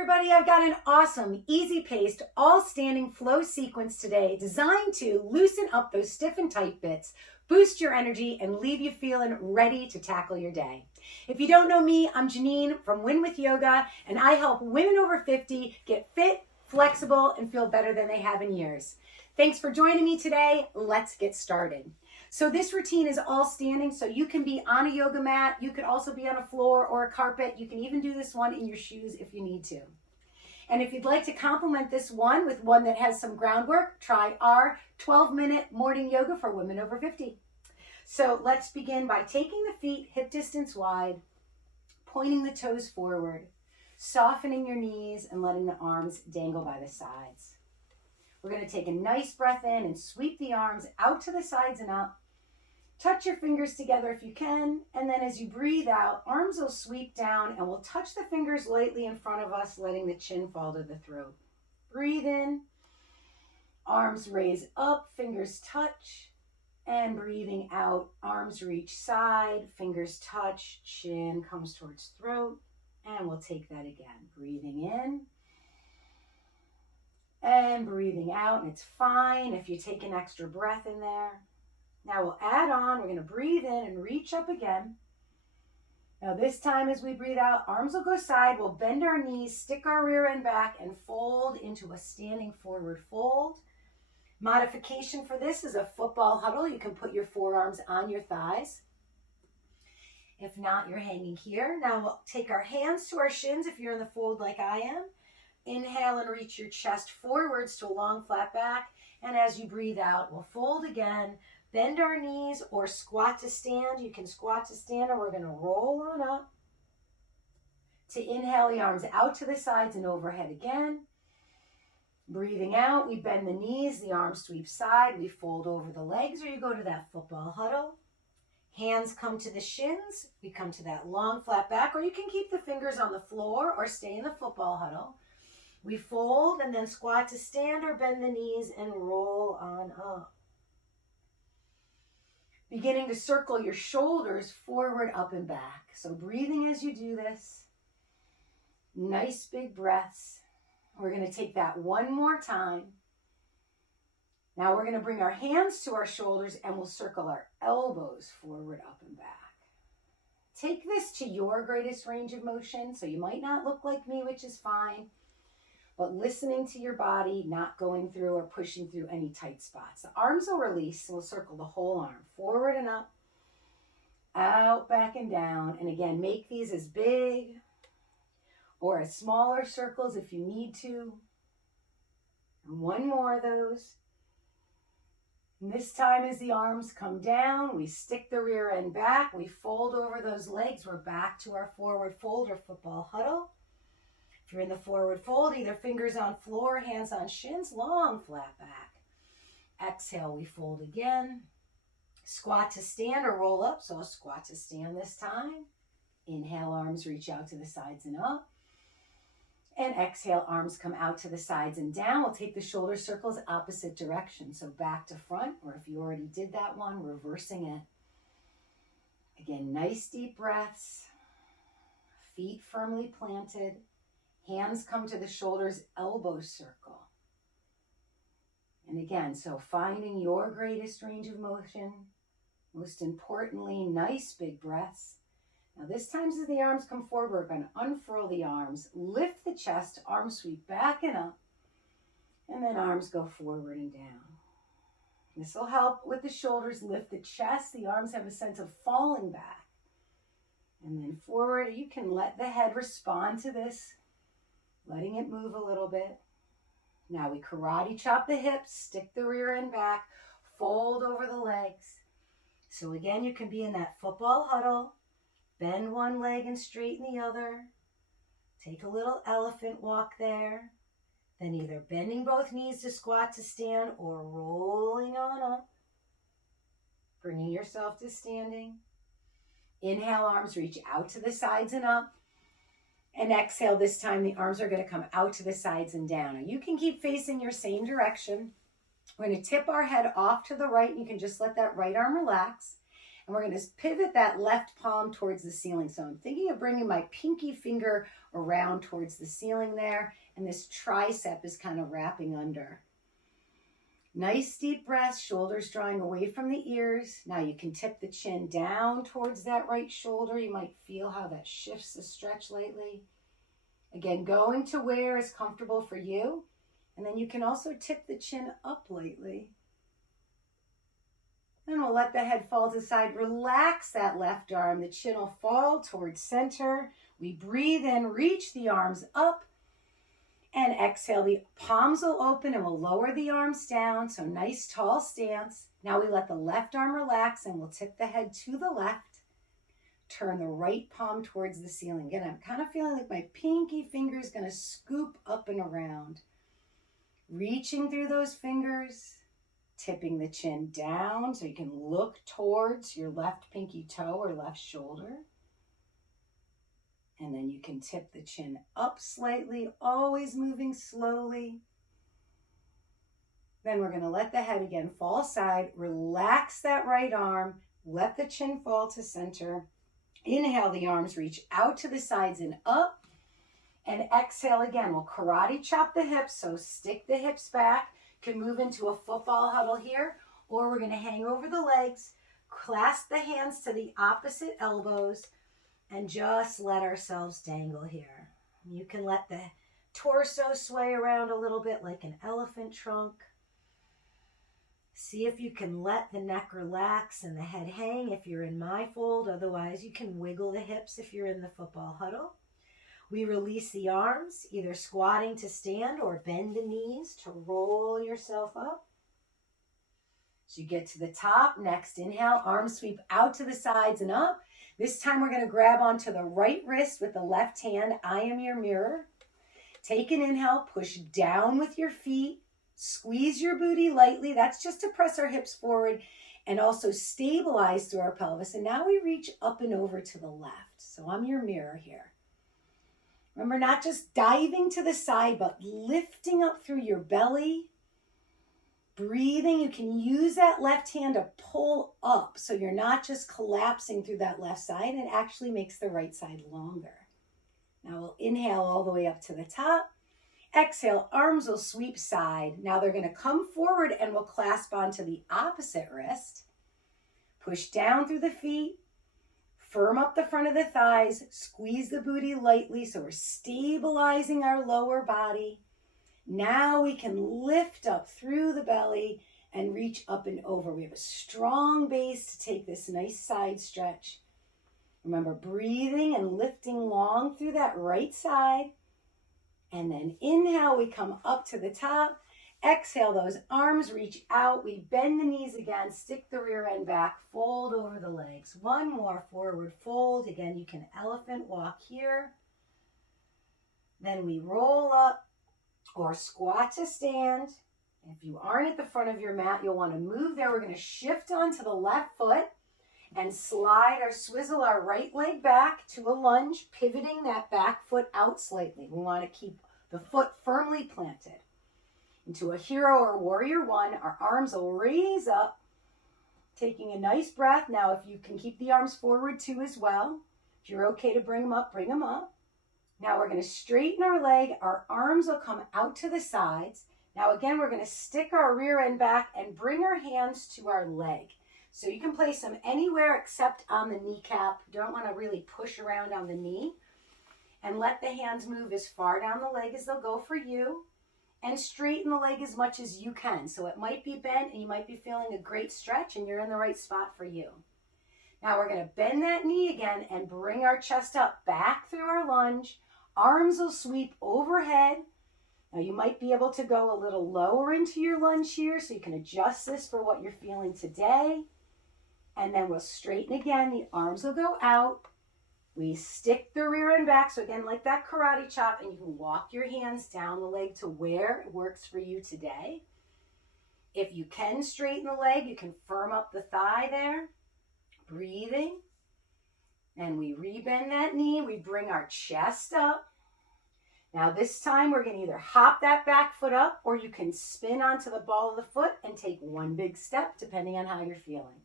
everybody, I've got an awesome, easy-paced, all-standing flow sequence today designed to loosen up those stiff and tight bits, boost your energy, and leave you feeling ready to tackle your day. If you don't know me, I'm Janine from Win With Yoga, and I help women over 50 get fit, flexible, and feel better than they have in years. Thanks for joining me today. Let's get started. So this routine is all standing, so you can be on a yoga mat, you could also be on a floor or a carpet, you can even do this one in your shoes if you need to. And if you'd like to complement this one with one that has some groundwork, try our 12-minute morning yoga for women over 50. So let's begin by taking the feet hip distance wide, pointing the toes forward, softening your knees and letting the arms dangle by the sides. We're going to take a nice breath in and sweep the arms out to the sides and up. Touch your fingers together if you can, and then as you breathe out, arms will sweep down and we'll touch the fingers lightly in front of us, letting the chin fall to the throat. Breathe in, arms raise up, fingers touch, and breathing out, arms reach side, fingers touch, chin comes towards throat, and we'll take that again. Breathing in and breathing out, and it's fine if you take an extra breath in there. Now we'll add on, we're going to breathe in and reach up again. Now this time as we breathe out, arms will go side, we'll bend our knees, stick our rear end back, and fold into a standing forward fold. Modification for this is a football huddle. You can put your forearms on your thighs. If not, you're hanging here. Now we'll take our hands to our shins if you're in the fold like I am. Inhale and reach your chest forwards to a long flat back. And as you breathe out, we'll fold again. Bend our knees or squat to stand. You can squat to stand, or we're going to roll on up. To inhale, the arms out to the sides and overhead again. Breathing out, we bend the knees, the arms sweep side, we fold over the legs, or you go to that football huddle. Hands come to the shins, we come to that long flat back, or you can keep the fingers on the floor or stay in the football huddle. We fold and then squat to stand or bend the knees and roll on up. Beginning to circle your shoulders forward, up, and back. So breathing as you do this. Nice big breaths. We're going to take that one more time. Now we're going to bring our hands to our shoulders and we'll circle our elbows forward, up, and back. Take this to your greatest range of motion. So you might not look like me, which is fine. But listening to your body, not going through or pushing through any tight spots. The arms will release, and we'll circle the whole arm, forward and up, out, back, and down. And again, make these as big or as smaller circles if you need to. And one more of those. And this time as the arms come down, we stick the rear end back, we fold over those legs, we're back to our forward fold or football huddle. If you're in the forward fold, either fingers on floor, hands on shins, long flat back. Exhale, we fold again. Squat to stand or roll up, so I'll squat to stand this time. Inhale, arms reach out to the sides and up. And exhale, arms come out to the sides and down. We'll take the shoulder circles opposite direction, so back to front, or if you already did that one, reversing it. Again, nice deep breaths. Feet firmly planted. Hands come to the shoulders, elbow circle. And again, so finding your greatest range of motion. Most importantly, nice big breaths. Now this time as the arms come forward, we're going to unfurl the arms, lift the chest, arms sweep back and up, and then arms go forward and down. This will help with the shoulders, lift the chest, the arms have a sense of falling back. And then forward, you can let the head respond to this. Letting it move a little bit. Now we karate chop the hips, stick the rear end back, fold over the legs. So again, you can be in that football huddle, bend one leg and straighten the other. Take a little elephant walk there. Then either bending both knees to squat to stand or rolling on up. Bringing yourself to standing. Inhale, arms reach out to the sides and up. And exhale, this time the arms are going to come out to the sides and down. Now you can keep facing your same direction. We're going to tip our head off to the right. You can just let that right arm relax. And we're going to pivot that left palm towards the ceiling. So I'm thinking of bringing my pinky finger around towards the ceiling there. And this tricep is kind of wrapping under. Nice deep breath, shoulders drawing away from the ears. Now you can tip the chin down towards that right shoulder. You might feel how that shifts the stretch lightly. Again, going to where is comfortable for you. And then you can also tip the chin up lightly. And we'll let the head fall to the side. Relax that left arm. The chin will fall towards center. We breathe in, reach the arms up. And exhale, the palms will open and we'll lower the arms down. So nice tall stance. Now we let the left arm relax and we'll tip the head to the left. Turn the right palm towards the ceiling. Again, I'm kind of feeling like my pinky finger is going to scoop up and around. Reaching through those fingers, tipping the chin down so you can look towards your left pinky toe or left shoulder. And then you can tip the chin up slightly, always moving slowly. Then we're going to let the head again fall aside. Relax that right arm. Let the chin fall to center. Inhale, the arms reach out to the sides and up. And exhale again. We'll karate chop the hips. So stick the hips back. Can move into a football huddle here. Or we're going to hang over the legs. Clasp the hands to the opposite elbows. And just let ourselves dangle here. You can let the torso sway around a little bit like an elephant trunk. See if you can let the neck relax and the head hang if you're in my fold. Otherwise, you can wiggle the hips if you're in the football huddle. We release the arms, either squatting to stand or bend the knees to roll yourself up. So you get to the top. Next, inhale, arms sweep out to the sides and up. This time we're going to grab onto the right wrist with the left hand. I am your mirror. Take an inhale, push down with your feet. Squeeze your booty lightly. That's just to press our hips forward and also stabilize through our pelvis. And now we reach up and over to the left. So I'm your mirror here. Remember, not just diving to the side, but lifting up through your belly. Breathing, you can use that left hand to pull up so you're not just collapsing through that left side. It actually makes the right side longer. Now we'll inhale all the way up to the top. Exhale, arms will sweep side. Now they're going to come forward and we'll clasp onto the opposite wrist. Push down through the feet. Firm up the front of the thighs. Squeeze the booty lightly so we're stabilizing our lower body. Now we can lift up through the belly and reach up and over. We have a strong base to take this nice side stretch. Remember, breathing and lifting long through that right side. And then inhale, we come up to the top. Exhale, those arms reach out. We bend the knees again, stick the rear end back, fold over the legs. One more forward fold. Again, you can elephant walk here. Then we roll up. Or squat to stand. If you aren't at the front of your mat, you'll want to move there. We're going to shift onto the left foot and slide or swizzle our right leg back to a lunge, pivoting that back foot out slightly. We want to keep the foot firmly planted. Into a hero or warrior one, our arms will raise up, taking a nice breath. Now, if you can keep the arms forward too as well, if you're okay to bring them up, bring them up. Now we're going to straighten our leg. Our arms will come out to the sides. Now again, we're going to stick our rear end back and bring our hands to our leg. So you can place them anywhere except on the kneecap. You don't want to really push around on the knee. And let the hands move as far down the leg as they'll go for you. And straighten the leg as much as you can. So it might be bent and you might be feeling a great stretch and you're in the right spot for you. Now we're going to bend that knee again and bring our chest up back through our lunge. Arms will sweep overhead. Now you might be able to go a little lower into your lunge here so you can adjust this for what you're feeling today. And then we'll straighten again. The arms will go out. We stick the rear end back. So again, like that karate chop, and you can walk your hands down the leg to where it works for you today. If you can straighten the leg, you can firm up the thigh there. Breathing. And we rebend that knee. We bring our chest up. Now this time we're going to either hop that back foot up or you can spin onto the ball of the foot and take one big step depending on how you're feeling.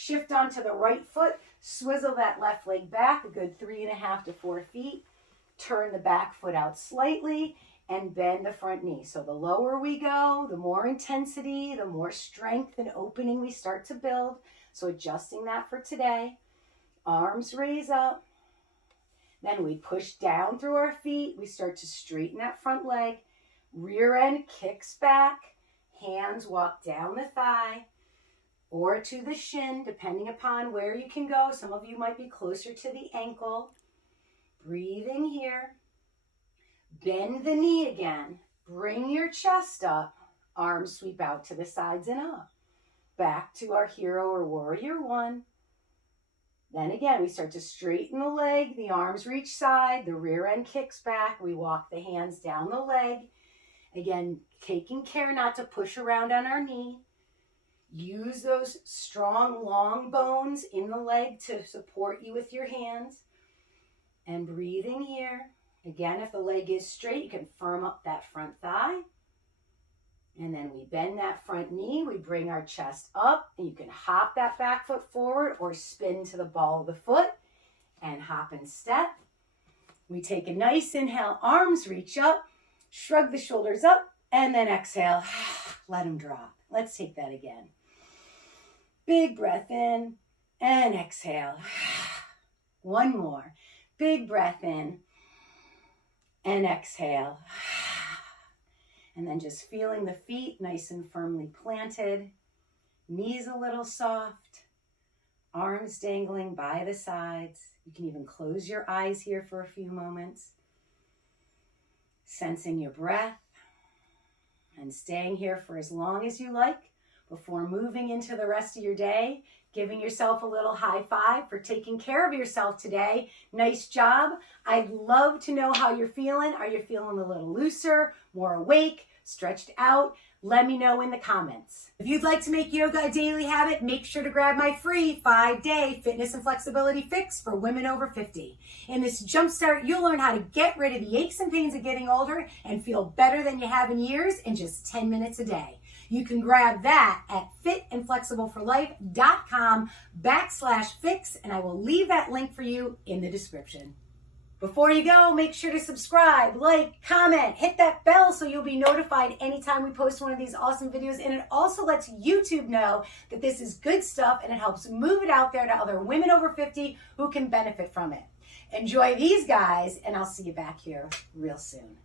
Shift onto the right foot, swizzle that left leg back a good 3.5 to 4 feet. Turn the back foot out slightly and bend the front knee. So the lower we go, the more intensity, the more strength and opening we start to build. So adjusting that for today. Arms raise up. Then we push down through our feet. We start to straighten that front leg. Rear end kicks back. Hands walk down the thigh or to the shin, depending upon where you can go. Some of you might be closer to the ankle. Breathing here. Bend the knee again. Bring your chest up. Arms sweep out to the sides and up. Back to our hero or warrior one. Then again, we start to straighten the leg. The arms reach side. The rear end kicks back. We walk the hands down the leg. Again, taking care not to push around on our knee. Use those strong, long bones in the leg to support you with your hands. And breathing here. Again, if the leg is straight, you can firm up that front thigh. And then we bend that front knee. We bring our chest up. And you can hop that back foot forward or spin to the ball of the foot and hop and step. We take a nice inhale. Arms reach up. Shrug the shoulders up. And then exhale. Let them drop. Let's take that again. Big breath in and exhale. One more. Big breath in and exhale. And then just feeling the feet nice and firmly planted. Knees a little soft. Arms dangling by the sides. You can even close your eyes here for a few moments. Sensing your breath. And staying here for as long as you like before moving into the rest of your day. Giving yourself a little high five for taking care of yourself today. Nice job. I'd love to know how you're feeling. Are you feeling a little looser, more awake, stretched out? Let me know in the comments. If you'd like to make yoga a daily habit, make sure to grab my free 5-day fitness and flexibility fix for women over 50. In this jumpstart, you'll learn how to get rid of the aches and pains of getting older and feel better than you have in years in just 10 minutes a day. You can grab that at fitandflexibleforlife.com/fix, and I will leave that link for you in the description. Before you go, make sure to subscribe, like, comment, hit that bell so you'll be notified anytime we post one of these awesome videos. And it also lets YouTube know that this is good stuff, and it helps move it out there to other women over 50 who can benefit from it. Enjoy these guys, and I'll see you back here real soon.